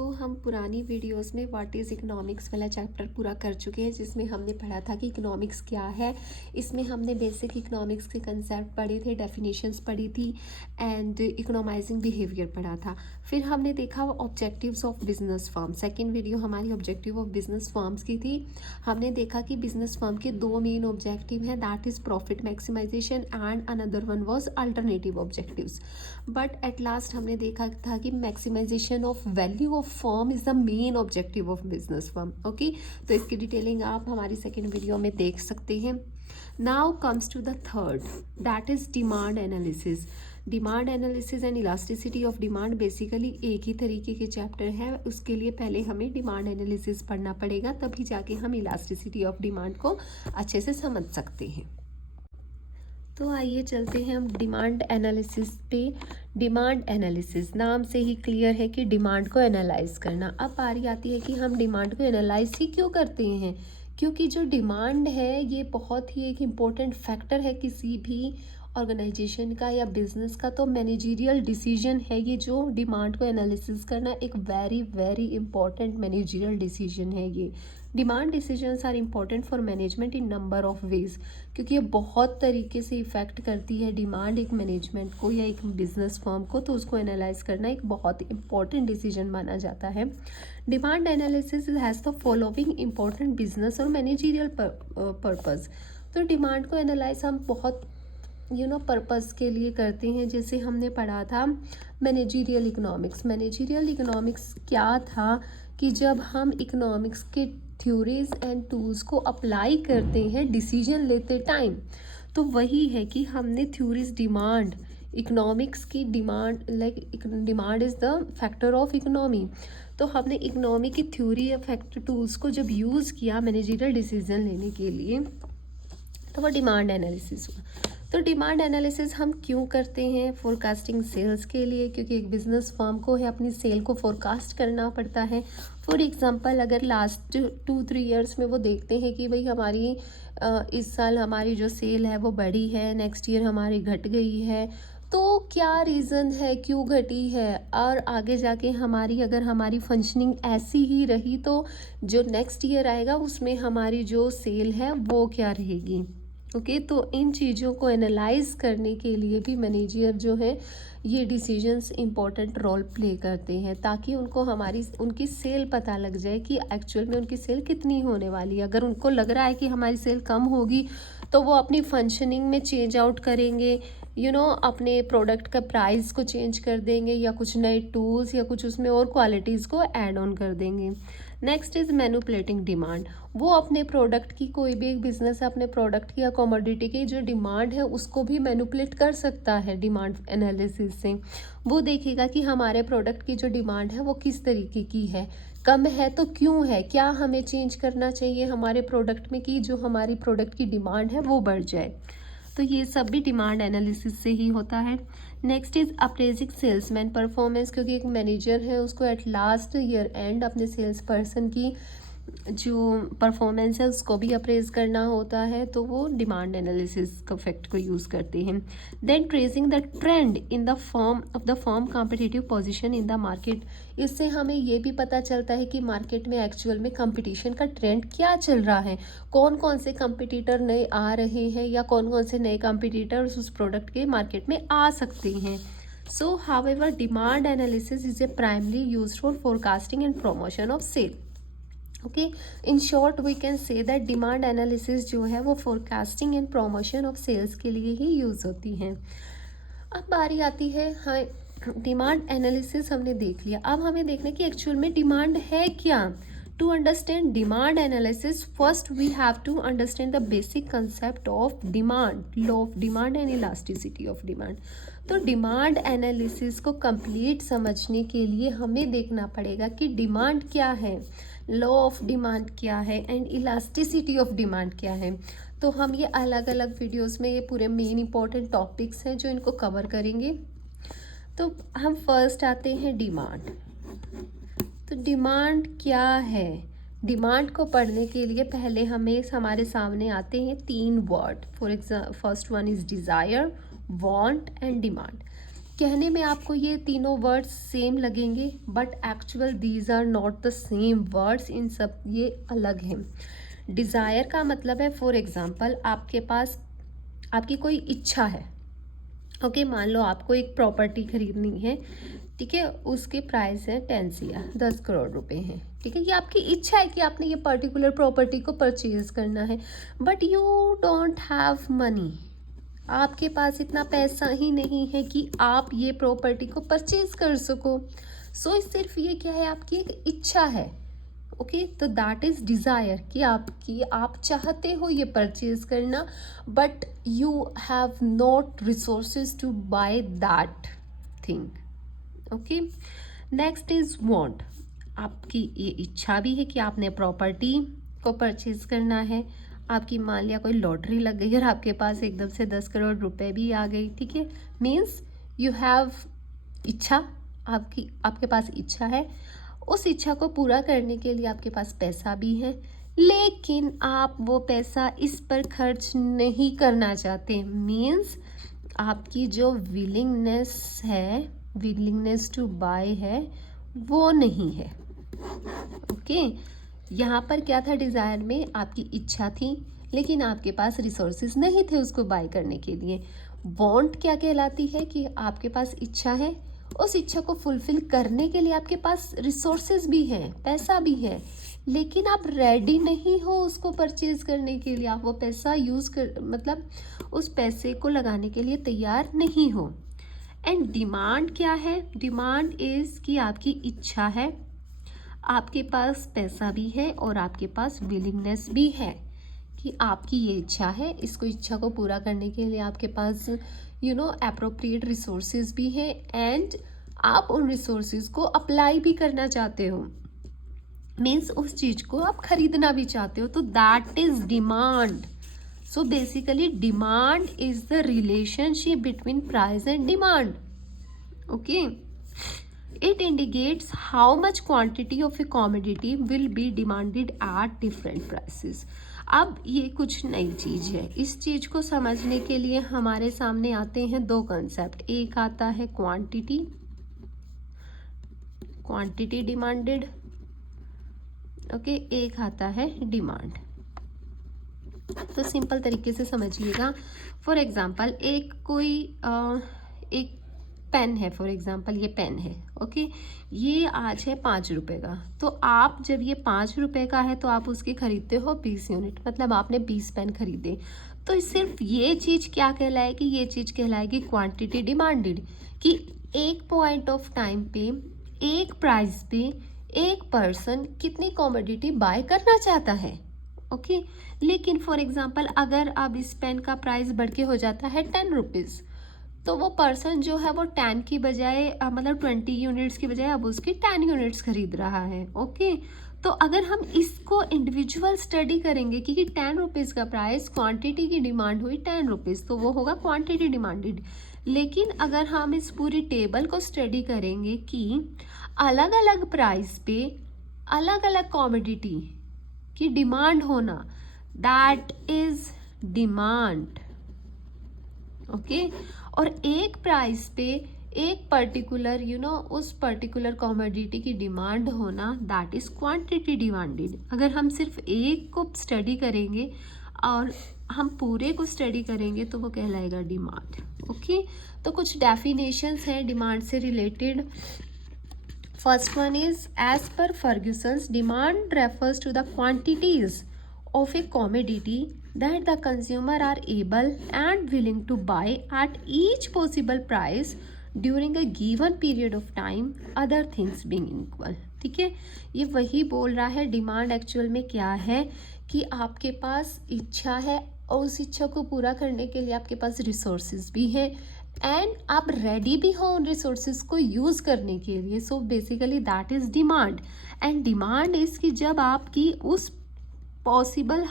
हम पुरानी वीडियोस में व्हाट इज़ इकोनॉमिक्स वाला चैप्टर पूरा कर चुके हैं, जिसमें हमने पढ़ा था कि इकोनॉमिक्स क्या है। इसमें हमने बेसिक इकोनॉमिक्स के कंसेप्ट पढ़े थे, डेफिनेशंस पढ़ी थी एंड इकोनॉमाइजिंग बिहेवियर पढ़ा था। फिर हमने देखा objectives of business firm. Second video हमारी ऑब्जेक्टिव ऑफ बिजनेस फर्म्स की थी। हमने देखा कि बिजनेस फर्म के दो मेन ऑब्जेक्टिव हैं, that is profit maximization and another one was alternative objectives. But at last हमने देखा था कि maximization of value of firm is the main objective of business firm. Okay, तो इसकी डिटेलिंग आप हमारी सेकेंड वीडियो में देख सकते हैं। Now comes to the third, that is demand analysis. Demand analysis and elasticity of demand basically एक ही तरीके के चैप्टर है। उसके लिए पहले हमें डिमांड एनालिसिस पढ़ना पड़ेगा, तभी जाके हम इलास्टिसिटी ऑफ डिमांड को अच्छे से समझ सकते हैं। तो आइए चलते हैं हम डिमांड एनालिसिस पे। डिमांड एनालिसिस नाम से ही क्लियर है कि डिमांड को एनालाइज करना। अब बारी आती है कि हम डिमांड को एनालाइज ही क्यों करते हैं, क्योंकि जो डिमांड है ये बहुत ही एक इम्पोर्टेंट फैक्टर है किसी भी ऑर्गेनाइजेशन का या बिजनेस का। तो मैनेजरियल डिसीजन है ये, जो डिमांड को एनालिसिस करना एक very very important managerial decision है ये। Demand decisions are important for management in number of ways, क्योंकि ये बहुत तरीके से इफ़ेक्ट करती है डिमांड एक मैनेजमेंट को या एक बिजनेस फर्म को। तो उसको एनालाइज करना एक बहुत इंपॉर्टेंट डिसीजन माना जाता है। Demand analysis has the following important business और मैनेजरियल पर्पस। तो डिमांड को एनालाइज हम बहुत पर्पस के लिए करते हैं। जैसे हमने पढ़ा था मैनेजरियल इकोनॉमिक्स। मैनेजरियल इकोनॉमिक्स क्या था कि जब हम इकोनॉमिक्स के थ्योरीज एंड टूल्स को अप्लाई करते हैं डिसीजन लेते टाइम, तो वही है कि हमने थ्योरीज डिमांड इकोनॉमिक्स की demand demand is the factor of economy. तो हमने इकोनॉमी की थ्योरी या फैक्टर टूल्स को जब यूज़ किया मैनेजरियल डिसीजन लेने के लिए, तो वो डिमांड एनालिसिस हुआ। तो डिमांड एनालिसिस हम क्यों करते हैं? फोरकास्टिंग सेल्स के लिए, क्योंकि एक बिजनेस फर्म को है अपनी सेल को फोरकास्ट करना पड़ता है। फॉर एग्जांपल अगर लास्ट 2-3 ईयर्स में वो देखते हैं कि भाई हमारी इस साल हमारी जो सेल है वो बढ़ी है, नेक्स्ट ईयर हमारी घट गई है, तो क्या रीज़न है, क्यों घटी है, और आगे जाके अगर हमारी फंक्शनिंग ऐसी ही रही तो जो नेक्स्ट ईयर आएगा उसमें हमारी जो सेल है वो क्या रहेगी। ओके, तो इन चीज़ों को एनालाइज करने के लिए भी मैनेजर जो है ये डिसीजंस इम्पोर्टेंट रोल प्ले करते हैं, ताकि उनको उनकी सेल पता लग जाए कि एक्चुअल में उनकी सेल कितनी होने वाली है। अगर उनको लग रहा है कि हमारी सेल कम होगी तो वो अपनी फंक्शनिंग में चेंज आउट करेंगे, अपने प्रोडक्ट का प्राइस को चेंज कर देंगे या कुछ नए टूल्स या कुछ उसमें और क्वालिटीज़ को ऐड ऑन कर देंगे। Next is manipulating demand. वो अपने प्रोडक्ट की, कोई भी एक बिजनेस अपने प्रोडक्ट की या कमोडिटी की जो डिमांड है उसको भी मैनिपुलेट कर सकता है डिमांड एनालिसिस से। वो देखेगा कि हमारे प्रोडक्ट की जो डिमांड है वो किस तरीके की है, कम है तो क्यों है, क्या हमें चेंज करना चाहिए हमारे प्रोडक्ट में कि जो हमारी प्रोडक्ट की डिमांड है वो बढ़ जाए। तो ये सब भी डिमांड एनालिसिस से ही होता है। Next is appraising salesman performance, क्योंकि एक मैनेजर है उसको एट लास्ट ईयर एंड अपने सेल्स पर्सन की जो परफॉर्मेंस है उसको भी अप्रेज करना होता है, तो वो डिमांड एनालिसिस का फैक्ट को यूज़ करते हैं। Then tracing the trend in the form competitive position in the market. इससे हमें ये भी पता चलता है कि मार्केट में एक्चुअल में कंपटीशन का ट्रेंड क्या चल रहा है, कौन कौन से कंपटीटर नए आ रहे हैं या कौन कौन से नए कंपटीटर्स उस प्रोडक्ट के मार्केट में आ सकते हैं। So, however, demand analysis is a primarily used for forecasting and promotion of sale. Okay, in short we can say that demand analysis जो है वो forecasting and promotion of sales के लिए ही यूज़ होती हैं। अब बारी आती है, हाँ, डिमांड एनालिसिस हमने देख लिया, अब हमें देखना है कि एक्चुअल में डिमांड है क्या। To understand demand analysis first we have to understand the basic concept of demand, law of demand and elasticity of demand. तो डिमांड एनालिसिस को कंप्लीट समझने के लिए हमें देखना पड़ेगा कि डिमांड क्या है, लॉ ऑफ डिमांड क्या है एंड इलास्टिसिटी ऑफ डिमांड क्या है। तो हम ये अलग अलग वीडियोस में ये पूरे मेन इंपॉर्टेंट टॉपिक्स हैं जो इनको कवर करेंगे। तो हम फर्स्ट आते हैं डिमांड। तो डिमांड क्या है? डिमांड को पढ़ने के लिए पहले हमारे सामने आते हैं 3 word. For example first one is desire, want and demand. कहने में आपको ये तीनों वर्ड्स सेम लगेंगे, but actual these are not the same words, इन सब ये अलग हैं। डिज़ायर का मतलब है, फॉर एग्जांपल आपके पास आपकी कोई इच्छा है, ओके मान लो आपको एक प्रॉपर्टी खरीदनी है, ठीक है, उसके प्राइस है 10 CR, 10 करोड़ रुपए हैं, ठीक है, ये आपकी इच्छा है कि आपने ये पर्टिकुलर प्रॉपर्टी को परचेज करना है, but you don't have money, आपके पास इतना पैसा ही नहीं है कि आप ये प्रॉपर्टी को परचेज कर सको। सो सिर्फ ये क्या है, आपकी एक इच्छा है, ओके, तो दैट इज डिज़ायर कि आप चाहते हो ये परचेज करना, but you have not resources to buy that thing, okay. Next is want, आपकी ये इच्छा भी है कि आपने प्रॉपर्टी को परचेज करना है, आपकी मान लिया कोई लॉटरी लग गई और आपके पास एकदम से 10 करोड़ रुपए भी आ गई, ठीक है, मीन्स यू हैव इच्छा, आपके पास इच्छा है, उस इच्छा को पूरा करने के लिए आपके पास पैसा भी है, लेकिन आप वो पैसा इस पर खर्च नहीं करना चाहते, मीन्स आपकी जो विलिंगनेस टू बाय है वो नहीं है, ओके। यहाँ पर क्या था, डिज़ायर में आपकी इच्छा थी लेकिन आपके पास रिसोर्सेज नहीं थे उसको बाय करने के लिए। वांट क्या कहलाती है कि आपके पास इच्छा है, उस इच्छा को फुलफिल करने के लिए आपके पास रिसोर्सेज भी हैं, पैसा भी है, लेकिन आप रेडी नहीं हो उसको परचेज करने के लिए, आप वो पैसा मतलब उस पैसे को लगाने के लिए तैयार नहीं हो। एंड डिमांड क्या है, डिमांड इज़ कि आपकी इच्छा है, आपके पास पैसा भी है और आपके पास विलिंगनेस भी है कि आपकी ये इच्छा है, इसको इच्छा को पूरा करने के लिए आपके पास एप्रोप्रिएट रिसोर्सेज भी है, एंड आप उन रिसोर्सेज को अप्लाई भी करना चाहते हो, मीन्स उस चीज़ को आप खरीदना भी चाहते हो, तो that is demand. So basically demand is the relationship between price and demand, okay. It indicates how much quantity of a commodity will be demanded at different prices. अब ये कुछ नई चीज़ है, इस चीज़ को समझने के लिए हमारे सामने आते हैं दो कंसेप्ट, एक आता है क्वांटिटी डिमांडेड, ओके, एक आता है डिमांड। तो सिंपल तरीके से समझिएगा, फॉर एग्जांपल एक पेन है, फॉर एग्जांपल ये पेन है, ओके, ये आज है 5 रुपये का, तो आप जब ये 5 रुपये का है तो आप उसके खरीदते हो 20 यूनिट, मतलब आपने 20 पेन खरीदे, तो सिर्फ ये चीज़ क्या कहलाएगी, ये चीज़ कहलाएगी क्वांटिटी डिमांडेड, कि एक पॉइंट ऑफ टाइम पे एक प्राइस पे एक पर्सन कितनी कॉमोडिटी बाय करना चाहता है, ओके। लेकिन फॉर एग्जांपल अगर अब इस पेन का प्राइस बढ़ के हो जाता है 10 रुपीज़, तो वो पर्सन जो है वो 10 की बजाय मतलब 20 यूनिट्स की बजाय अब उसकी 10 यूनिट्स खरीद रहा है, ओके। तो अगर हम इसको इंडिविजुअल स्टडी करेंगे कि 10 रुपीज़ का प्राइस, क्वांटिटी की डिमांड हुई 10 रुपीज़, तो वो होगा क्वांटिटी डिमांडेड। लेकिन अगर हम इस पूरी टेबल को स्टडी करेंगे कि अलग अलग प्राइस पे अलग अलग कॉमोडिटी की डिमांड होना, दैट इज डिमांड, ओके। और एक प्राइस पे एक पर्टिकुलर उस पर्टिकुलर कॉमोडिटी की डिमांड होना, दैट इज क्वांटिटी डिमांडेड। अगर हम सिर्फ एक को स्टडी करेंगे और हम पूरे को स्टडी करेंगे तो वो कहलाएगा डिमांड, ओके। तो कुछ डेफिनेशंस हैं डिमांड से related. First one is as per Ferguson's, demand refers to the quantities of a commodity that the consumer are able and willing to buy at each possible price during a given period of time, other things being equal, ठीक है। ये वही बोल रहा है, demand actual में क्या है कि आपके पास इच्छा है और उस इच्छा को पूरा करने के लिए आपके पास रिसोर्सेज भी हैं एंड आप रेडी भी हो उन रिसोर्सेज को यूज़ करने के लिए। So basically that is demand. And demand is कि जब आपकी उस पॉसिबल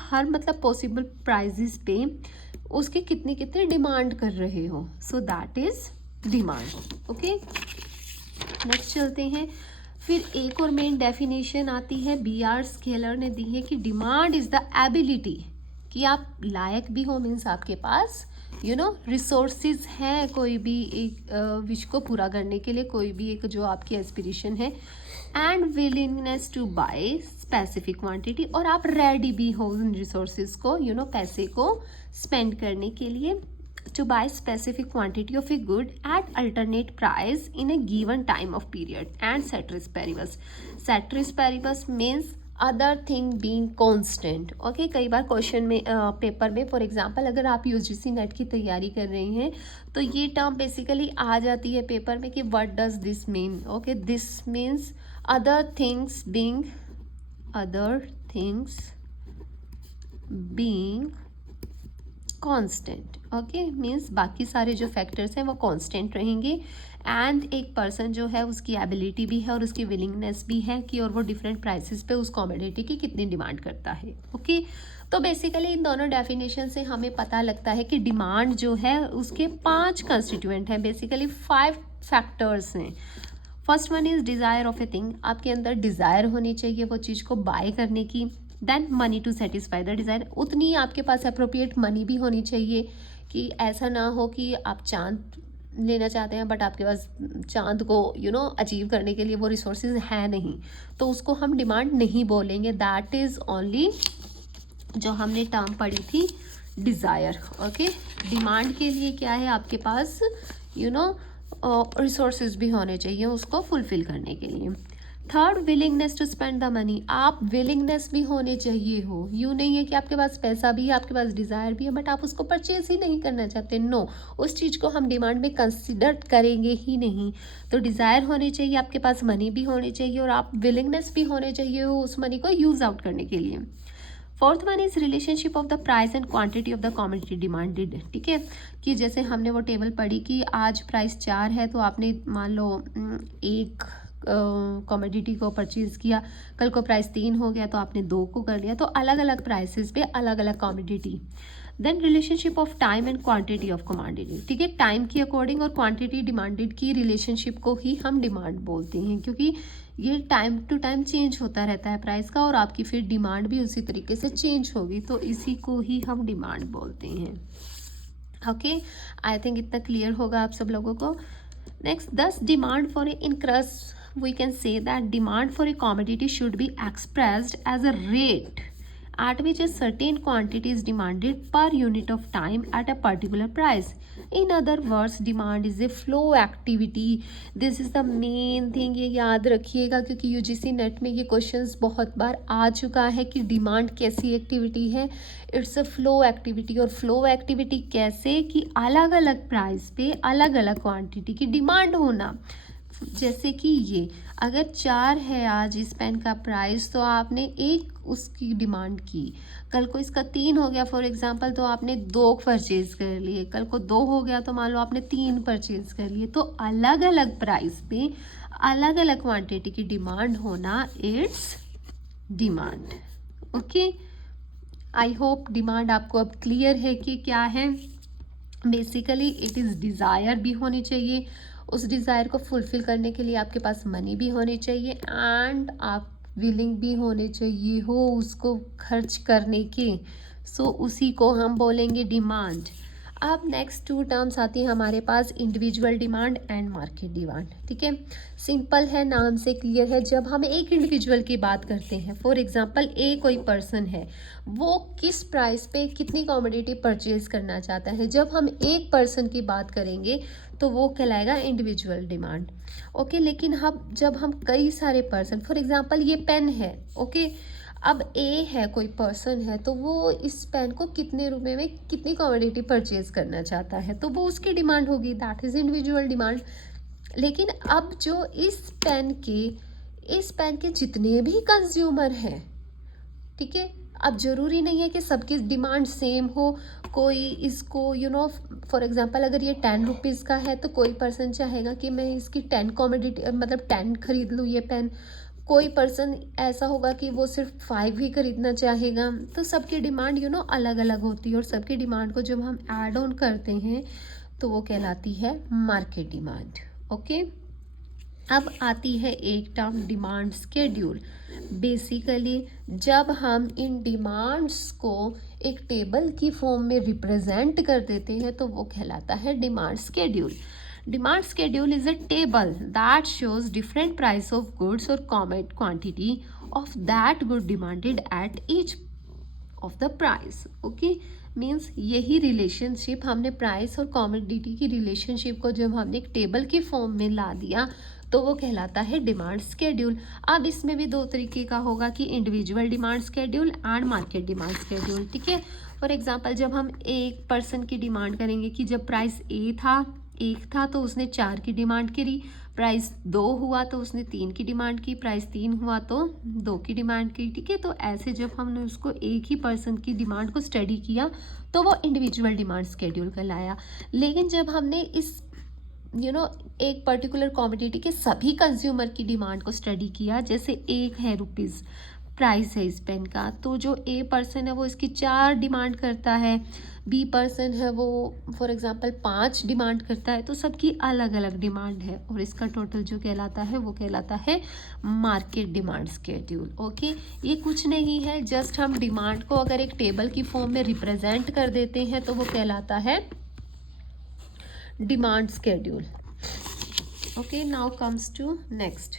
पॉसिबल प्राइजेस पे उसके कितने कितने डिमांड कर रहे हो, so that is demand, okay. Next चलते हैं, फिर एक और मेन डेफिनेशन आती है, B.R. स्केलर ने दी है कि डिमांड इज द एबिलिटी, कि आप लायक भी हो, मीन्स आपके पास रिसोर्सेज हैं कोई भी एक विश को पूरा करने के लिए, कोई भी एक जो आपकी एस्पिरेशन है, and willingness to buy specific quantity, और आप रेडी भी हो उन रिसोर्सेज को पैसे को स्पेंड करने के लिए, to buy specific quantity of a good at alternate price in a given time of period. And ceteris paribus, ceteris paribus means other thing being constant. Okay, कई बार क्वेश्चन में पेपर में for example अगर आप UGC net की तैयारी कर रही हैं तो ये टर्म बेसिकली आ जाती है पेपर में कि what does this mean. Okay, this means other things being constant. Okay, means बाकी सारे जो फैक्टर्स हैं वो कांस्टेंट रहेंगे, एंड एक पर्सन जो है उसकी एबिलिटी भी है और उसकी विलिंगनेस भी है कि और वो डिफरेंट प्राइसेस पे उस कॉमोडिटी की कितनी डिमांड करता है। ओके, तो बेसिकली इन दोनों डेफिनेशन से हमें पता लगता है कि डिमांड जो है उसके 5 कंस्टिट्यूएंट हैं, बेसिकली 5 फैक्टर्स हैं। First one is desire of a thing, आपके अंदर डिज़ायर होनी चाहिए वो चीज़ को बाय करने की। Then money to satisfy the desire, उतनी आपके पास अप्रोप्रिएट मनी भी होनी चाहिए कि ऐसा ना हो कि आप चांद लेना चाहते हैं बट आपके पास चांद को अचीव करने के लिए वो रिसोर्सेज है नहीं, तो उसको हम डिमांड नहीं बोलेंगे। दैट इज़ ओनली जो हमने टर्म पढ़ी थी डिज़ायर। ओके, डिमांड के लिए क्या है आपके पास रिसोर्सेज भी होने चाहिए उसको फुलफिल करने के लिए। Third, willingness to spend the money, आप विलिंगनेस भी होने चाहिए हो, यूँ नहीं है कि आपके पास पैसा भी है, आपके पास डिज़ायर भी है बट आप उसको परचेज ही नहीं करना चाहते। नो, उस चीज़ को हम डिमांड में कंसिडर करेंगे ही नहीं। तो डिज़ायर होनी चाहिए, आपके पास मनी भी होनी चाहिए और आप विलिंगनेस भी होने चाहिए हो उस मनी को यूज़ आउट करने के लिए। Fourth one is relationship of the price and quantity of the commodity demanded. ठीक है, कि जैसे हमने वो टेबल पढ़ी कि आज प्राइस 4 है तो आपने मान लो एक कॉमोडिटी को परचेज़ किया, कल को प्राइस 3 हो गया तो आपने 2 को कर लिया, तो अलग अलग प्राइसेस पे अलग अलग commodity. Then relationship of time and quantity of commodity. ठीक है, टाइम की अकॉर्डिंग और क्वांटिटी डिमांडेड की रिलेशनशिप को ही हम डिमांड बोलते हैं, क्योंकि ये टाइम टू टाइम चेंज होता रहता है प्राइस का और आपकी फिर डिमांड भी उसी तरीके से चेंज होगी, तो इसी को ही हम डिमांड बोलते हैं। ओके, आई थिंक इतना क्लियर होगा आप सब लोगों को। नेक्स्ट, दस demand for a increase, we can say that demand for a commodity should be expressed as a rate at which a certain quantity is demanded per unit of time at a particular price. In other words, demand is a flow activity. This is the main thing, ये याद रखिएगा क्योंकि UGC net में ये questions बहुत बार आ चुका है कि डिमांड कैसी एक्टिविटी है। इट्स अ फ्लो एक्टिविटी, और फ्लो एक्टिविटी कैसे कि अलग अलग प्राइस पे अलग अलग क्वांटिटी की डिमांड होना। जैसे कि ये अगर 4 है आज इस पेन का प्राइस तो आपने 1 उसकी डिमांड की, कल को इसका 3 हो गया फॉर एग्जांपल तो आपने 2 परचेज कर लिए, कल को 2 हो गया तो मान लो आपने 3 परचेज कर लिए। तो अलग अलग प्राइस पे अलग अलग क्वांटिटी की डिमांड होना it's demand. Okay, I hope demand आपको अब क्लियर है कि क्या है। बेसिकली इट इज़ डिज़ायर भी होनी चाहिए, उस डिज़ायर को फुलफ़िल करने के लिए आपके पास मनी भी होनी चाहिए एंड आप विलिंग भी होने चाहिए हो उसको खर्च करने के। सो उसी को हम बोलेंगे डिमांड। अब नेक्स्ट 2 टर्म्स आती हैं हमारे पास, individual demand and market demand. ठीक है, सिंपल है, नाम से क्लियर है। जब हम एक इंडिविजुअल की बात करते हैं, फॉर एग्जांपल ए कोई पर्सन है, वो किस प्राइस पे कितनी कॉमोडिटी परचेज करना चाहता है, जब हम एक पर्सन की बात करेंगे तो वो कहलाएगा इंडिविजुअल डिमांड। ओके, लेकिन हम जब हम कई सारे पर्सन, फॉर एग्जांपल ये पेन है, ओके, अब ए है कोई पर्सन है तो वो इस पेन को कितने रुपए में कितनी कॉमोडिटी परचेज करना चाहता है, तो वो उसकी डिमांड होगी, दैट इज़ इंडिविजुअल डिमांड। लेकिन अब जो इस पेन के जितने भी कंज्यूमर हैं, ठीक है, अब ज़रूरी नहीं है कि सबकी डिमांड सेम हो। कोई इसको फॉर एग्जांपल अगर ये 10 रुपीज़ का है तो कोई पर्सन चाहेगा कि मैं इसकी 10 कॉमोडिटी मतलब 10 खरीद लूँ ये पेन। कोई पर्सन ऐसा होगा कि वो सिर्फ 5 ही खरीदना चाहेगा। तो सबकी डिमांड अलग अलग होती है और सबकी डिमांड को जब हम ऐड ऑन करते हैं तो वो कहलाती है मार्केट डिमांड। ओके, अब आती है एक टर्म डिमांड स्केड्यूल। बेसिकली जब हम इन डिमांड्स को एक टेबल की फॉर्म में रिप्रेजेंट कर देते हैं तो वो कहलाता है demand schedule. Demand schedule is a table that shows different price of goods और quantity of that good demanded at each of the price. Okay, means यही रिलेशनशिप हमने प्राइस और कमोडिटी की रिलेशनशिप को जब हमने एक टेबल की फॉर्म में ला दिया तो वो कहलाता है डिमांड स्केड्यूल। अब इसमें भी दो तरीके का होगा कि individual demand schedule and market demand schedule. ठीक है, फॉर एग्जांपल जब हम एक पर्सन की डिमांड करेंगे कि जब प्राइस एक था तो उसने 4 की डिमांड करी, प्राइस 2 हुआ तो उसने 3 की डिमांड की, प्राइस 3 हुआ तो 2 की डिमांड की। ठीक है, तो ऐसे जब हमने उसको एक ही पर्सन की डिमांड को स्टडी किया तो वो इंडिविजुअल डिमांड स्केड्यूल कहलाया। लेकिन जब हमने इस एक पर्टिकुलर कमोडिटी के सभी कंज्यूमर की डिमांड को स्टडी किया, जैसे एक है रुपीज़ प्राइस है इस पेन का, तो जो ए पर्सन है वो इसकी 4 डिमांड करता है, बी पर्सन है वो फॉर एग्जांपल 5 डिमांड करता है, तो सबकी अलग अलग डिमांड है और इसका टोटल जो कहलाता है वो कहलाता है मार्केट डिमांड स्केड्यूल। ओके, ये कुछ नहीं है, जस्ट हम डिमांड को अगर एक टेबल की फॉर्म में रिप्रेजेंट कर देते हैं तो वो कहलाता है demand schedule. Okay, now comes to next.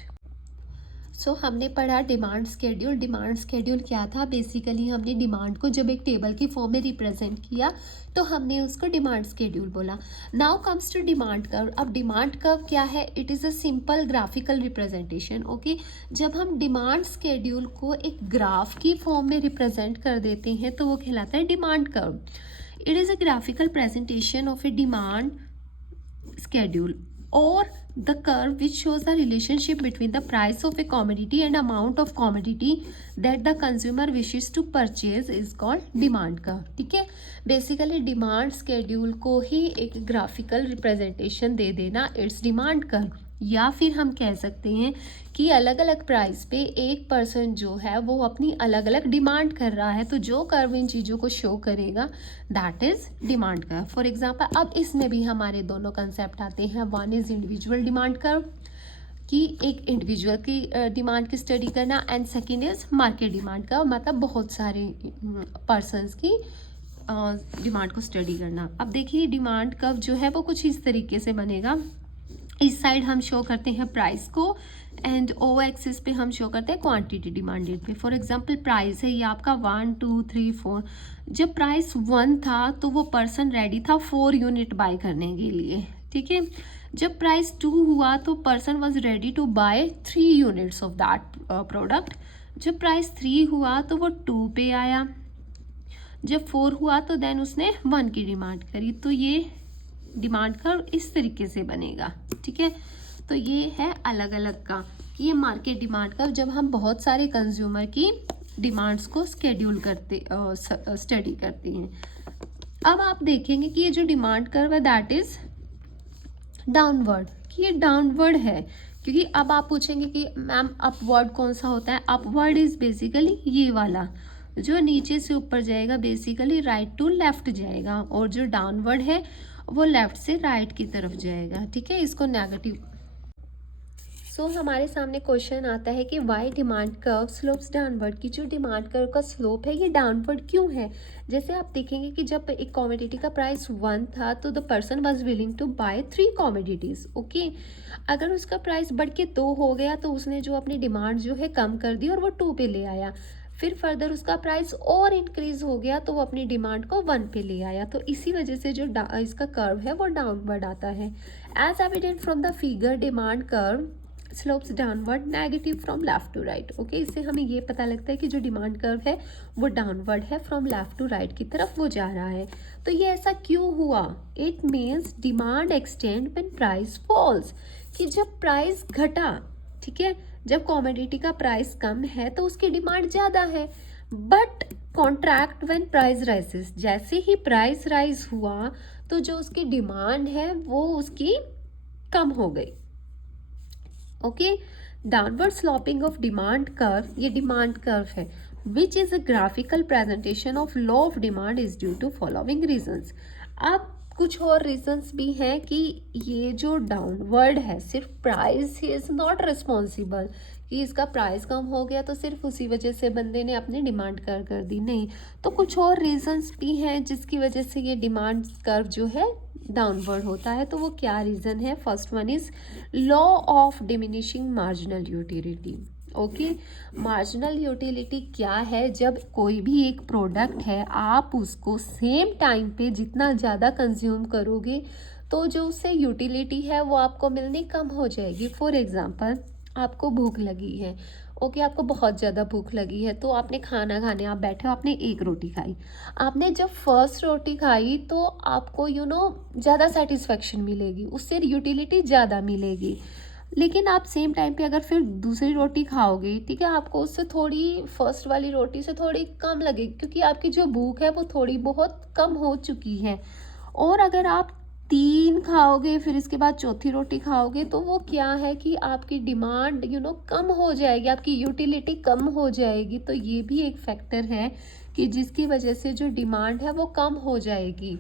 So हमने पढ़ा डिमांड स्केड्यूल। डिमांड स्केड्यूल क्या था? बेसिकली हमने डिमांड को जब एक टेबल की फॉर्म में रिप्रेजेंट किया तो हमने उसको डिमांड स्केड्यूल बोला। Now comes to demand curve. अब डिमांड कर्व क्या है? It is a simple graphical representation. Okay, जब हम डिमांड स्केड्यूल को एक ग्राफ की फॉर्म में रिप्रेजेंट कर देते हैं तो वो कहलाता है demand curve. It is a graphical presentation of A demand schedule or the curve which shows the relationship between the price of a commodity and amount of commodity that the consumer wishes to purchase is called demand curve। ठीक है, basically demand schedule को ही एक graphical representation दे देना, it's demand curve. या फिर हम कह सकते हैं कि अलग अलग प्राइस पे एक पर्सन जो है वो अपनी अलग अलग डिमांड कर रहा है, तो जो कर्व इन चीज़ों को शो करेगा that is demand curve. For example अब इसमें भी हमारे दोनों कंसेप्ट आते हैं। One is individual demand curve कि एक इंडिविजुअल की डिमांड की स्टडी करना, and second is market demand curve, मतलब बहुत सारे पर्सनस की डिमांड को स्टडी करना। अब देखिए डिमांड कर्व जो है वो कुछ इस तरीके से बनेगा। इस साइड हम शो करते हैं प्राइस को एंड ओ एक्सिस पे हम शो करते हैं क्वांटिटी डिमांडेड पे। फॉर एग्जांपल प्राइस है ये आपका 1 2 3 4। जब प्राइस 1 था तो वो पर्सन रेडी था 4 यूनिट बाय करने के लिए। ठीक है, जब प्राइस 2 हुआ तो person was ready to buy 3 units of that product. जब प्राइस 3 हुआ तो वो 2 पे आया। जब 4 हुआ तो देन उसने 1 की डिमांड करी। तो ये डिमांड कर्व इस तरीके से बनेगा। ठीक है, तो ये है अलग अलग का कि ये मार्केट डिमांड कर्व जब हम बहुत सारे कंज्यूमर की डिमांड्स को स्केड्यूल करते स्टडी करते हैं। अब आप देखेंगे कि ये जो डिमांड कर्व है दैट इज डाउनवर्ड, कि ये डाउनवर्ड है, क्योंकि अब आप पूछेंगे कि मैम अपवर्ड कौन सा होता है? अपवर्ड इज बेसिकली ये वाला जो नीचे से ऊपर जाएगा, बेसिकली राइट टू लेफ्ट जाएगा, और जो डाउनवर्ड है वो लेफ्ट से राइट की तरफ जाएगा। ठीक है, इसको नेगेटिव। सो हमारे सामने क्वेश्चन आता है कि why demand curve slopes downward, की जो डिमांड कर्व का स्लोप है ये डाउनवर्ड क्यों है? जैसे आप देखेंगे कि जब एक कॉमोडिटी का प्राइस 1 था तो the person was willing to buy 3 commodities. Okay, अगर उसका प्राइस बढ़ के 2 हो गया तो उसने जो अपनी डिमांड जो है कम कर दी और वो 2 पे ले आया। फिर फर्दर उसका प्राइस और इंक्रीज हो गया तो वो अपनी डिमांड को 1 पे ले आया। तो इसी वजह से जो इसका कर्व है वो डाउनवर्ड आता है। As evident from the figure demand curve slopes downward negative from left to right. Okay, इससे हमें ये पता लगता है कि जो डिमांड कर्व है वो डाउनवर्ड है, फ्रॉम लेफ्ट टू राइट की तरफ वो जा रहा है। तो ये ऐसा क्यों हुआ? It means demand extend when price falls, कि जब प्राइस घटा, ठीक है, जब कॉमोडिटी का प्राइस कम है तो उसकी डिमांड ज़्यादा है, but contract when price rises, जैसे ही प्राइस राइज हुआ तो जो उसकी डिमांड है वो उसकी कम हो गई। Okay, downward sloping of demand curve, ये डिमांड कर्व है, which is a graphical presentation of law of demand is due to following reasons. अब कुछ और रीजंस भी हैं कि ये जो डाउनवर्ड है सिर्फ price he is not responsible, कि इसका प्राइस कम हो गया तो सिर्फ उसी वजह से बंदे ने अपनी डिमांड कर दी, नहीं। तो कुछ और रीजंस भी हैं जिसकी वजह से ये डिमांड कर्व जो है डाउनवर्ड होता है। तो वो क्या रीज़न है? First one is law of diminishing marginal utility. Okay, marginal utility क्या है? जब कोई भी एक प्रोडक्ट है, आप उसको सेम टाइम पे जितना ज़्यादा कंज्यूम करोगे तो जो उससे यूटिलिटी है वो आपको मिलनी कम हो जाएगी। फॉर एग्जांपल, आपको भूख लगी है, ओके, आपको बहुत ज़्यादा भूख लगी है, तो आपने खाना खाने आप बैठे हो, आपने एक रोटी खाई। आपने जब फर्स्ट रोटी खाई तो आपको ज़्यादा सेटिस्फेक्शन मिलेगी, उससे यूटिलिटी ज़्यादा मिलेगी। लेकिन आप सेम टाइम पे अगर फिर दूसरी रोटी खाओगे, ठीक है, आपको उससे थोड़ी फर्स्ट वाली रोटी से थोड़ी कम लगेगी, क्योंकि आपकी जो भूख है वो थोड़ी बहुत कम हो चुकी है। और अगर आप 3 खाओगे फिर इसके बाद चौथी रोटी खाओगे तो वो क्या है कि आपकी डिमांड कम हो जाएगी, आपकी यूटिलिटी कम हो जाएगी। तो ये भी एक फैक्टर है कि जिसकी वजह से जो डिमांड है वो कम हो जाएगी।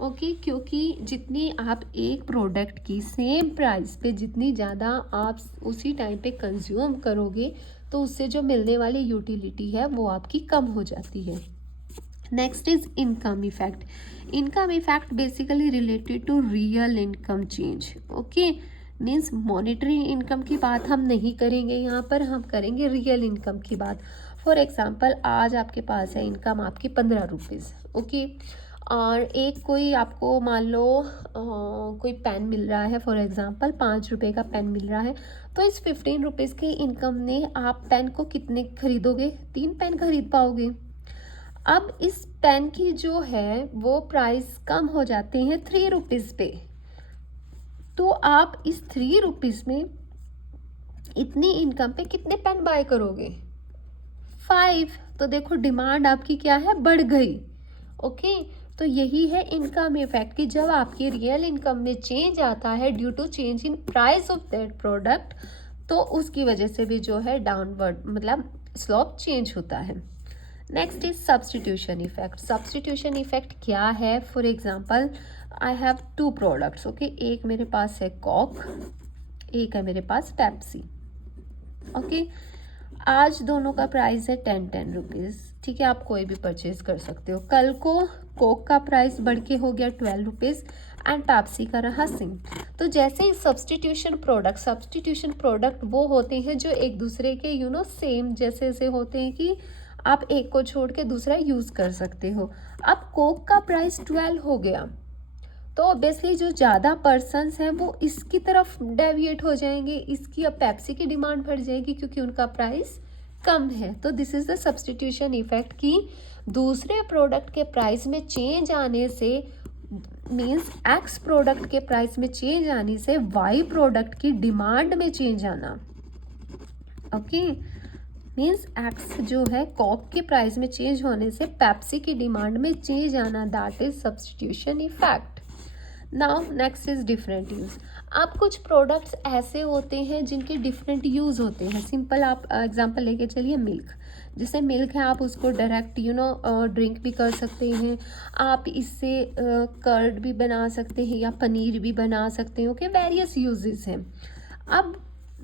ओके, क्योंकि जितनी आप एक प्रोडक्ट की सेम प्राइस पे जितनी ज़्यादा आप उसी टाइम पे कंज्यूम करोगे तो उससे जो मिलने वाली यूटिलिटी है वो आपकी कम हो जाती है। Next is income effect. Income effect basically related to real income change. Okay, means monetary income की बात हम नहीं करेंगे यहाँ पर, हम करेंगे रियल इनकम की बात। फॉर एग्जांपल, आज आपके पास है इनकम आपकी 15 रुपीज़, ओके, और एक कोई आपको मान लो कोई पेन मिल रहा है, फॉर एग्जांपल 5 रुपये का पेन मिल रहा है। तो इस 15 रुपीज़ की इनकम ने आप पेन को कितने खरीदोगे? 3 पेन खरीद पाओगे। अब इस पेन की जो है वो प्राइस कम हो जाते हैं 3 रुपीज़ पे, तो आप इस 3 रुपीज़ में इतनी इनकम पे कितने पेन बाय करोगे? 5। तो देखो डिमांड आपकी क्या है? बढ़ गई। ओके, तो यही है इनकम इफेक्ट कि जब आपकी रियल इनकम में चेंज आता है due to change in price of that product, तो उसकी वजह से भी जो है डाउनवर्ड मतलब स्लोप चेंज होता है। Next is substitution effect. Substitution effect क्या है? For example, I have 2 products, okay, एक मेरे पास है कॉक, एक है मेरे पास पेप्सी। ओके, आज दोनों का प्राइस है 10 रुपीज़, ठीक है, आप कोई भी परचेज कर सकते हो। कल को कोक का प्राइस बढ़ के हो गया 12 रुपीज़ एंड पेप्सी का रहा सेम। तो जैसे ही सब्सटीट्यूशन प्रोडक्ट वो होते हैं जो एक दूसरे के सेम जैसे होते हैं कि आप एक को छोड़ के दूसरा यूज़ कर सकते हो। अब कोक का प्राइस 12 हो गया तो ऑब्वियसली जो ज़्यादा पर्सन्स हैं वो इसकी तरफ डेविएट हो जाएंगे, इसकी अब पेप्सी की डिमांड बढ़ जाएगी क्योंकि उनका प्राइस कम है। तो this is the substitution effect कि दूसरे प्रोडक्ट के प्राइस में चेंज आने से, मीन्स एक्स प्रोडक्ट के प्राइस में चेंज आने से वाई प्रोडक्ट की डिमांड में चेंज आना। ओके, मीन्स एक्स जो है कॉक के प्राइस में चेंज होने से पेप्सी की डिमांड में चेंज आना, that is substitution effect. Now next is different use. आप कुछ प्रोडक्ट्स ऐसे होते हैं जिनके डिफरेंट यूज़ होते हैं। सिंपल आप एग्जांपल लेके चलिए, मिल्क। जैसे मिल्क है, आप उसको डायरेक्ट ड्रिंक भी कर सकते हैं, आप इससे कर्ड भी बना सकते हैं या पनीर भी बना सकते हैं। ओके, वेरियस यूजेस हैं। अब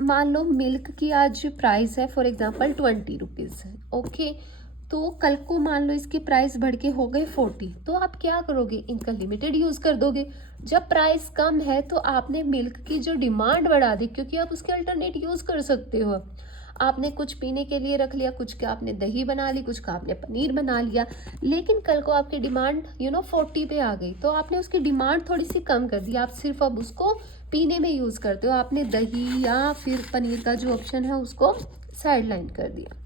मान लो मिल्क की आज प्राइस है फॉर एग्जांपल 20 रुपीज़, ओके, तो कल को मान लो इसके प्राइस बढ़ के हो गए 40, तो आप क्या करोगे? इनका लिमिटेड यूज़ कर दोगे। जब प्राइस कम है तो आपने मिल्क की जो डिमांड बढ़ा दी, क्योंकि आप उसके अल्टरनेट यूज़ कर सकते हो। आपने कुछ पीने के लिए रख लिया, कुछ का आपने दही बना ली, कुछ का आपने पनीर बना लिया, लेकिन कल को आपकी डिमांड 40 पे आ गई तो आपने उसकी डिमांड थोड़ी सी कम कर दी, आप सिर्फ अब उसको पीने में यूज़ करते हो, आपने दही या फिर पनीर का जो ऑप्शन है उसको साइड लाइन कर दिया।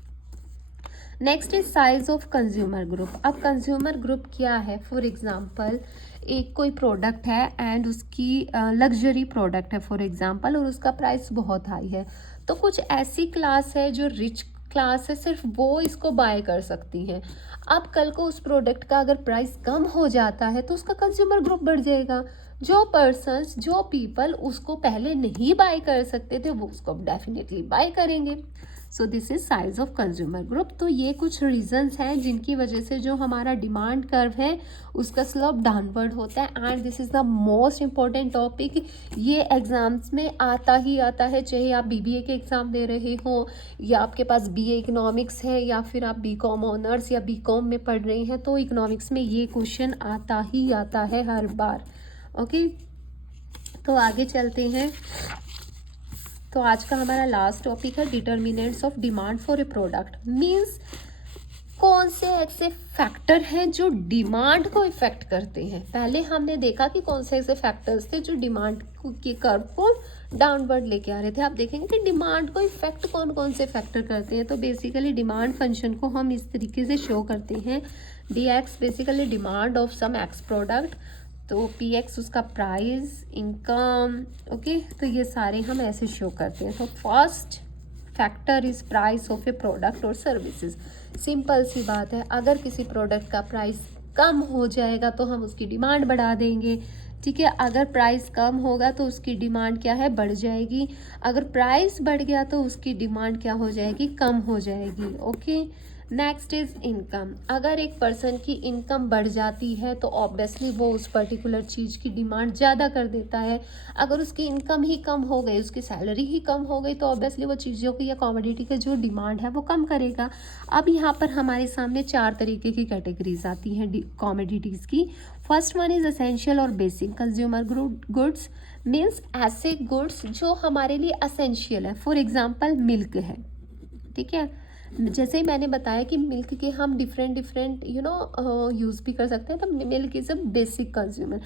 Next is size of consumer group. अब कंज्यूमर ग्रुप क्या है? फॉर एग्जांपल, एक कोई प्रोडक्ट है एंड उसकी लग्जरी प्रोडक्ट है फॉर एग्जांपल, और उसका प्राइस बहुत हाई है, तो कुछ ऐसी क्लास है जो रिच क्लास है, सिर्फ वो इसको बाय कर सकती हैं। अब कल को उस प्रोडक्ट का अगर प्राइस कम हो जाता है तो उसका कंज्यूमर ग्रुप बढ़ जाएगा। जो पर्सन्स, जो पीपल उसको पहले नहीं बाय कर सकते थे वो उसको डेफिनेटली बाय करेंगे। So this is size of consumer group. तो ये कुछ रीजंस हैं जिनकी वजह से जो हमारा डिमांड कर्व है उसका स्लोप डाउनवर्ड होता है। And this is the most important topic. ये एग्जाम्स में आता ही आता है, चाहे आप बीबीए के एग्ज़ाम दे रहे हो या आपके पास बीए इकोनॉमिक्स है या फिर आप बीकॉम ऑनर्स या बीकॉम में पढ़ रहे हैं, तो इकोनॉमिक्स में ये क्वेश्चन आता ही आता है हर बार। ओके, तो आगे चलते हैं। तो आज का हमारा लास्ट टॉपिक है determinants of demand for a product. Means कौन से ऐसे फैक्टर हैं जो डिमांड को इफेक्ट करते हैं। पहले हमने देखा कि कौन से ऐसे फैक्टर्स थे जो डिमांड के कर्व को डाउनवर्ड लेके आ रहे थे। आप देखेंगे कि डिमांड को इफेक्ट कौन कौन से फैक्टर करते हैं। तो बेसिकली डिमांड फंक्शन को हम इस तरीके से शो करते हैं, D X basically demand of some X product, तो पी एक्स उसका प्राइस, इनकम। ओके, तो ये सारे हम ऐसे शो करते हैं। तो first factor is price of a product और सर्विसेज। सिंपल सी बात है, अगर किसी प्रोडक्ट का प्राइस कम हो जाएगा तो हम उसकी डिमांड बढ़ा देंगे। ठीक है, अगर प्राइस कम होगा तो उसकी डिमांड क्या है, बढ़ जाएगी। अगर प्राइस बढ़ गया तो उसकी डिमांड क्या हो जाएगी, कम हो जाएगी। Okay, next is income. अगर एक पर्सन की इनकम बढ़ जाती है तो ऑब्वियसली वो उस पर्टिकुलर चीज़ की डिमांड ज़्यादा कर देता है। अगर उसकी इनकम ही कम हो गई, उसकी सैलरी ही कम हो गई, तो ऑब्वियसली वो चीज़ों की या कॉमोडिटी की जो डिमांड है वो कम करेगा। अब यहाँ पर हमारे सामने 4 तरीके की कैटेगरीज आती हैं कॉमोडिटीज़ की। फर्स्ट वन इज़ एसेंशियल और बेसिक कंज्यूमर गुड्स। मीन्स ऐसे गुड्स जो हमारे लिए असेंशियल है। फॉर एग्जाम्पल मिल्क है, ठीक है। जैसे ही मैंने बताया कि मिल्क के हम डिफरेंट यूज़ भी कर सकते हैं, तो milk is a basic consumer.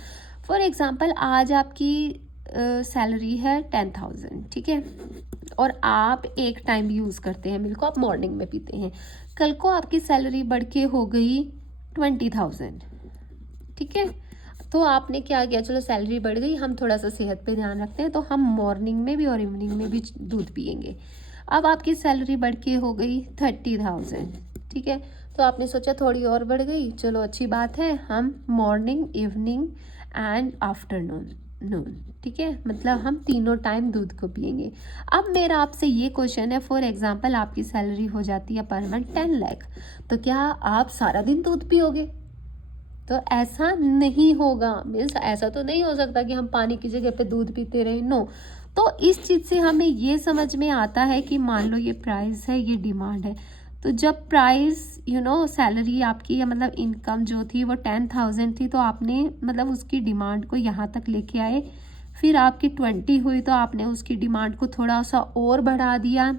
For example आज आपकी सैलरी है 10,000, ठीक है, और आप एक टाइम यूज़ करते हैं मिल्क को, आप मॉर्निंग में पीते हैं। कल को आपकी सैलरी बढ़ के हो गई 20,000, ठीक है, तो आपने क्या किया, चलो सैलरी बढ़ गई, हम थोड़ा सा सेहत पे ध्यान रखते हैं तो हम मॉर्निंग में भी और इवनिंग में भी दूध पियेंगे। अब आपकी सैलरी बढ़ के हो गई 30,000, ठीक है, तो आपने सोचा थोड़ी और बढ़ गई, चलो अच्छी बात है, हम मॉर्निंग, इवनिंग एंड आफ्टरनून, ठीक है, मतलब हम तीनों टाइम दूध को पियेंगे। अब मेरा आपसे ये क्वेश्चन है, फॉर एग्जांपल आपकी सैलरी हो जाती है पर मंथ 10 लाख, तो क्या आप सारा दिन दूध पियोगे? तो ऐसा नहीं होगा। मीन्स ऐसा तो नहीं हो सकता कि हम पानी की जगह पे दूध पीते रहें, नो। तो इस चीज़ से हमें ये समझ में आता है कि मान लो ये प्राइस है, ये डिमांड है। तो जब प्राइस सैलरी आपकी या मतलब इनकम जो थी वो 10,000 थी, तो आपने मतलब उसकी डिमांड को यहाँ तक लेके आए। फिर आपकी 20 हुई तो आपने उसकी डिमांड को थोड़ा सा और बढ़ा दिया।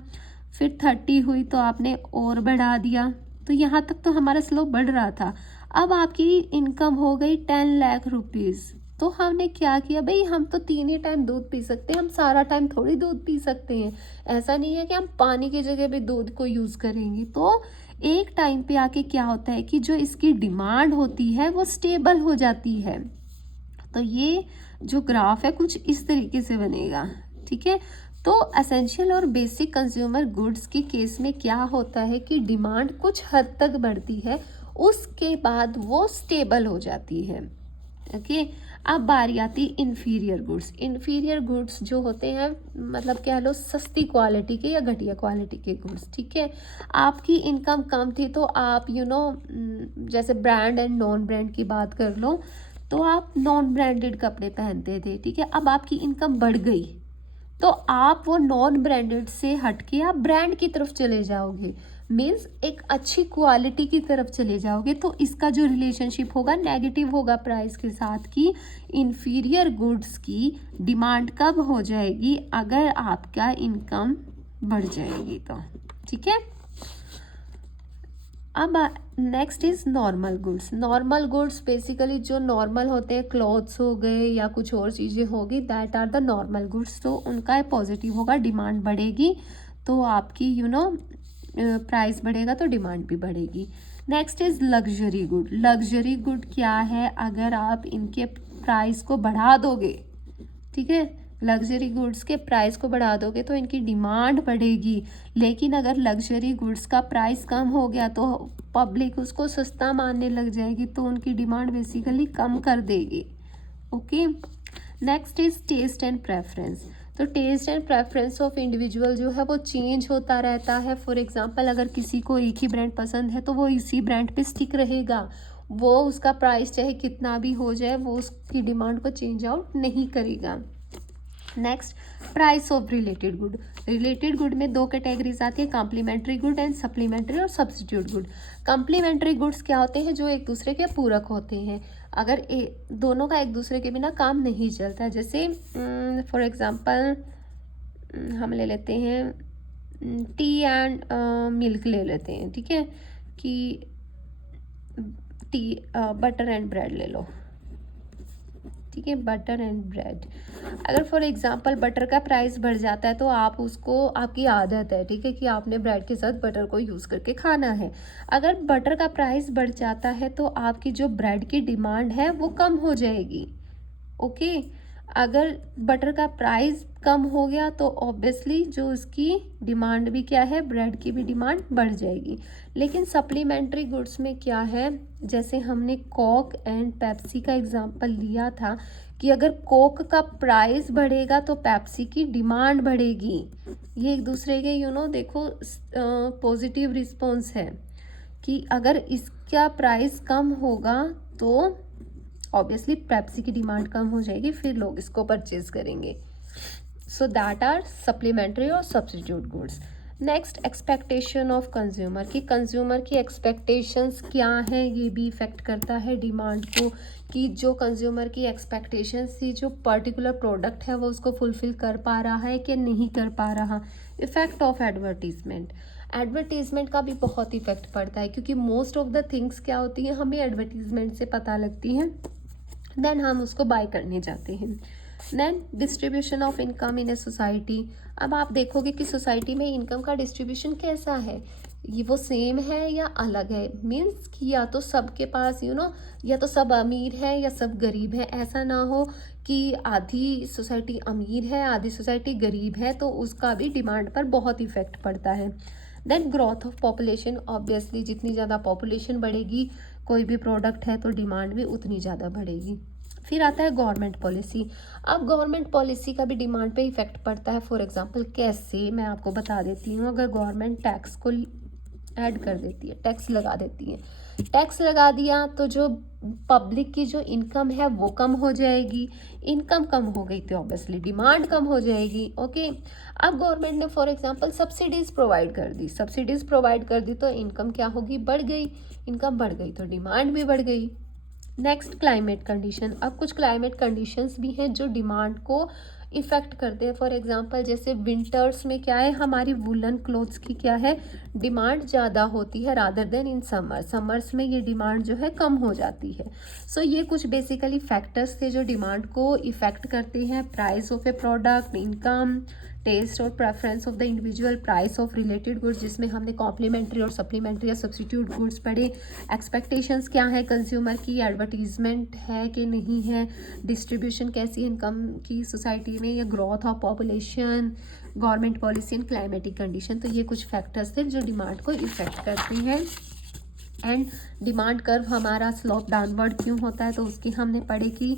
फिर 30 हुई तो आपने और बढ़ा दिया। तो यहाँ तक तो हमारा स्लोप बढ़ रहा था। अब आपकी इनकम हो गई 10 लाख रुपीज़। तो हमने क्या किया, भाई हम तो 3 ही टाइम दूध पी सकते हैं, हम सारा टाइम थोड़ी दूध पी सकते हैं। ऐसा नहीं है कि हम पानी की जगह भी दूध को यूज़ करेंगे। तो एक टाइम पे आके क्या होता है कि जो इसकी डिमांड होती है वो स्टेबल हो जाती है। तो ये जो ग्राफ है कुछ इस तरीके से बनेगा, ठीक है। तो एसेंशियल और बेसिक कंज्यूमर गुड्स के केस में क्या होता है कि डिमांड कुछ हद तक बढ़ती है, उसके बाद वो स्टेबल हो जाती है। ओके, अब बारी आती इन्फीरियर गुड्स। इन्फीरियर गुड्स जो होते हैं मतलब कह लो सस्ती क्वालिटी के या घटिया क्वालिटी के गुड्स, ठीक है। आपकी इनकम कम थी तो आप जैसे ब्रांड एंड नॉन ब्रांड की बात कर लो, तो आप नॉन ब्रांडेड कपड़े पहनते थे, ठीक है। अब आपकी इनकम बढ़ गई तो आप वो नॉन ब्रांडेड से हटके आप ब्रांड की तरफ चले जाओगे। मीन्स एक अच्छी क्वालिटी की तरफ चले जाओगे। तो इसका जो रिलेशनशिप होगा नेगेटिव होगा प्राइस के साथ, की इन्फीरियर गुड्स की डिमांड कब हो जाएगी, अगर आपका इनकम बढ़ जाएगी तो, ठीक है। अब next is normal goods. Normal goods basically जो नॉर्मल होते हैं, क्लॉथ्स हो गए या कुछ और चीज़ें होगी, that are the normal goods. तो उनका पॉजिटिव होगा, डिमांड बढ़ेगी तो आपकी प्राइस बढ़ेगा तो डिमांड भी बढ़ेगी। Next is luxury good. Luxury good क्या है, अगर आप इनके प्राइस को बढ़ा दोगे, ठीक है, लग्जरी गुड्स के प्राइस को बढ़ा दोगे तो इनकी डिमांड बढ़ेगी। लेकिन अगर लग्जरी गुड्स का प्राइस कम हो गया तो पब्लिक उसको सस्ता मानने लग जाएगी, तो उनकी डिमांड बेसिकली कम कर देगी। Okay, next is taste and preference. तो taste and preference of individual जो है वो चेंज होता रहता है। फॉर एग्जांपल अगर किसी को एक ही ब्रांड पसंद है तो वो इसी ब्रांड पे स्टिक रहेगा, वो उसका प्राइस चाहे कितना भी हो जाए वो उसकी डिमांड को चेंज आउट नहीं करेगा। Next, price of related good. Related good में दो कैटेगरीज आती है, कॉम्प्लीमेंट्री गुड एंड सप्लीमेंट्री और सब्स्टिट्यूट गुड। कॉम्प्लीमेंट्री गुड्स क्या होते हैं, जो एक दूसरे के पूरक होते हैं, अगर दोनों का एक दूसरे के बिना काम नहीं चलता। जैसे फॉर एग्जांपल हम ले लेते हैं टी एंड मिल्क ले लेते हैं, ठीक है, कि टी बटर एंड ब्रेड ले लो, ठीक है, बटर एंड ब्रेड। अगर फॉर एग्जांपल बटर का प्राइस बढ़ जाता है तो आप उसको, आपकी आदत है, ठीक है, कि आपने ब्रेड के साथ बटर को यूज़ करके खाना है। अगर बटर का प्राइस बढ़ जाता है तो आपकी जो ब्रेड की डिमांड है वो कम हो जाएगी। ओके, अगर बटर का प्राइस कम हो गया तो ऑब्वियसली जो उसकी डिमांड भी क्या है, ब्रेड की भी डिमांड बढ़ जाएगी। लेकिन सप्लीमेंट्री गुड्स में क्या है, जैसे हमने कोक एंड पेप्सी का एग्जांपल लिया था कि अगर कोक का प्राइस बढ़ेगा तो पेप्सी की डिमांड बढ़ेगी। ये एक दूसरे के देखो पॉजिटिव रिस्पॉन्स है कि अगर इसका प्राइस कम होगा तो ऑब्वियसली पेप्सी की डिमांड कम हो जाएगी, फिर लोग इसको परचेज करेंगे। सो दैट आर सप्लीमेंट्री और substitute goods. Next, expectation of consumer, कि कंज्यूमर की एक्सपेक्टेशंस क्या हैं, ये भी इफेक्ट करता है डिमांड को, कि जो कंज्यूमर की एक्सपेक्टेशंस थी, जो पर्टिकुलर प्रोडक्ट है वो उसको फुलफिल कर पा रहा है कि नहीं कर पा रहा। इफेक्ट ऑफ एडवर्टीजमेंट, एडवर्टीजमेंट का भी बहुत इफेक्ट पड़ता है, क्योंकि मोस्ट ऑफ द थिंग्स क्या होती हैं हमें एडवर्टीजमेंट से पता लगती हैं, देन हम उसको बाय करने जाते हैं। Then distribution of income in a society, अब आप देखोगे कि सोसाइटी में इनकम का डिस्ट्रीब्यूशन कैसा है, ये वो सेम है या अलग है, मीन्स कि या तो सबके पास या तो सब अमीर है या सब गरीब है। ऐसा ना हो कि आधी सोसाइटी अमीर है आधी सोसाइटी गरीब है, तो उसका भी डिमांड पर बहुत इफेक्ट पड़ता है। Then growth of population, obviously जितनी ज़्यादा पॉपुलेशन बढ़ेगी कोई भी प्रोडक्ट है तो डिमांड भी उतनी ज़्यादा बढ़ेगी। फिर आता है गवर्नमेंट पॉलिसी। अब गवर्नमेंट पॉलिसी का भी डिमांड पे इफेक्ट पड़ता है। फॉर एग्जांपल कैसे, मैं आपको बता देती हूँ। अगर गवर्नमेंट टैक्स को ऐड कर देती है, टैक्स लगा देती है, टैक्स लगा दिया तो जो पब्लिक की जो इनकम है वो कम हो जाएगी। इनकम कम हो गई तो ऑब्वियसली डिमांड कम हो जाएगी। ओके, अब गवर्नमेंट ने फॉर एग्जांपल सब्सिडीज़ प्रोवाइड कर दी, सब्सिडीज़ प्रोवाइड कर दी तो इनकम क्या होगी, बढ़ गई। इनकम बढ़ गई तो डिमांड भी बढ़ गई। Next, climate condition. अब कुछ क्लाइमेट कंडीशंस भी हैं जो डिमांड को इफ़ेक्ट करते हैं। फॉर एग्जांपल जैसे विंटर्स में क्या है, हमारी वुलन क्लोथ्स की क्या है, डिमांड ज़्यादा होती है rather then in summer. Summers में ये डिमांड जो है कम हो जाती है। सो ये कुछ बेसिकली फैक्टर्स थे जो डिमांड को इफ़ेक्ट करते हैं। Price of a product, income, taste और preference of the individual, price of related goods जिसमें हमने कॉम्प्लीमेंट्री और सप्लीमेंट्री या सब्स्टिट्यूट गुड्स पढ़े, एक्सपेक्टेशंस क्या है कंज्यूमर की, एडवर्टीजमेंट है कि नहीं है, डिस्ट्रीब्यूशन कैसी इनकम की सोसाइटी में, या growth of population, government policy and climatic condition. तो ये कुछ फैक्टर्स थे जो डिमांड को इफेक्ट करते हैं। एंड डिमांड कर्व हमारा स्लोप डाउनवर्ड क्यों होता है, तो उसकी हमने पढ़े कि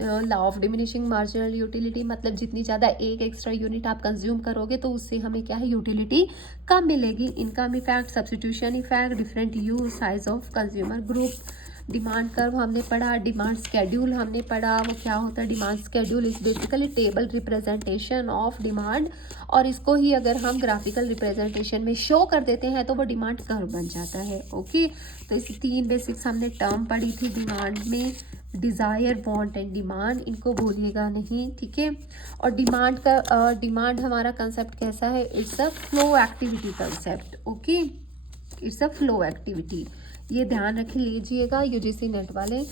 law of diminishing marginal utility, मतलब जितनी ज़्यादा एक एक्स्ट्रा यूनिट आप कंज्यूम करोगे तो उससे हमें क्या है, यूटिलिटी कम मिलेगी। Income effect, substitution effect, different use, size of consumer group. Demand curve हमने पढ़ा। डिमांड स्केड्यूल हमने पढ़ा, वो क्या होता है, demand schedule is basically table representation of demand, और इसको ही अगर हम ग्राफिकल रिप्रेजेंटेशन में शो कर देते हैं तो वो डिमांड कर्व बन जाता है। ओके, तो इस 3 बेसिक्स हमने टर्म पढ़ी थी डिमांड में, डिज़ायर, वांट एंड डिमांड, इनको भूलिएगा नहीं, ठीक है। और डिमांड हमारा कंसेप्ट कैसा है, it's a flow activity concept. Okay, it's a flow activity, ये ध्यान रख लीजिएगा यूजीसी नेट वाले।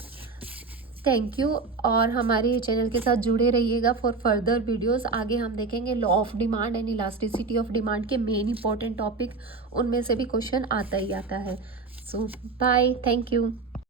थैंक यू, और हमारे चैनल के साथ जुड़े रहिएगा फॉर फर्दर वीडियोस। आगे हम देखेंगे law of demand and elasticity of demand के मेन इंपॉर्टेंट टॉपिक, उनमें से भी क्वेश्चन आता ही आता है। सो बाय, थैंक यू।